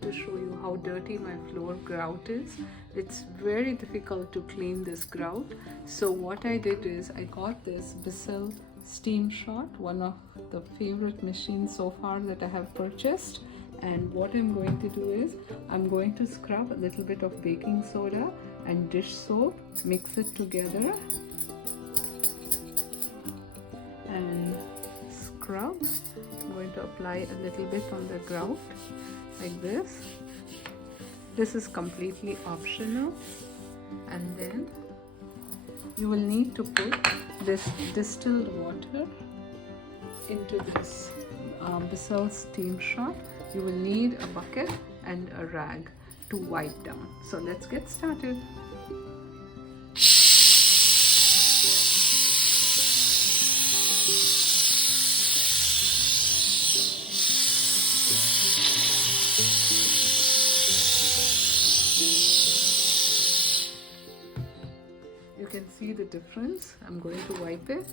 To show you how dirty my floor grout is. It's very difficult to clean this grout. So what I did is I got this Bissel steam shot, one of the favorite machines so far that I have purchased. And what I'm going to do is I'm going to scrub a little bit of baking soda and dish soap, mix it together and scrub. I'm going to apply a little bit on the grout like this. This is completely optional, and then you will need to put this distilled water into this Bissel steam shot. You will need a bucket and a rag to wipe down. So let's get started. You can see the difference. I'm going to wipe it,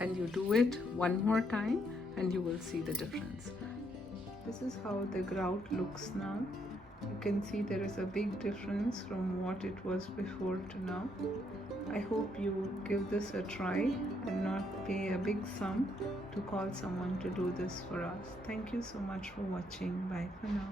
and you do it one more time and you will see the difference. This is how the grout looks now. You can see there is a big difference from what it was before to now. I hope you give this a try and not pay a big sum to call someone to do this for us. Thank you so much for watching. Bye for now.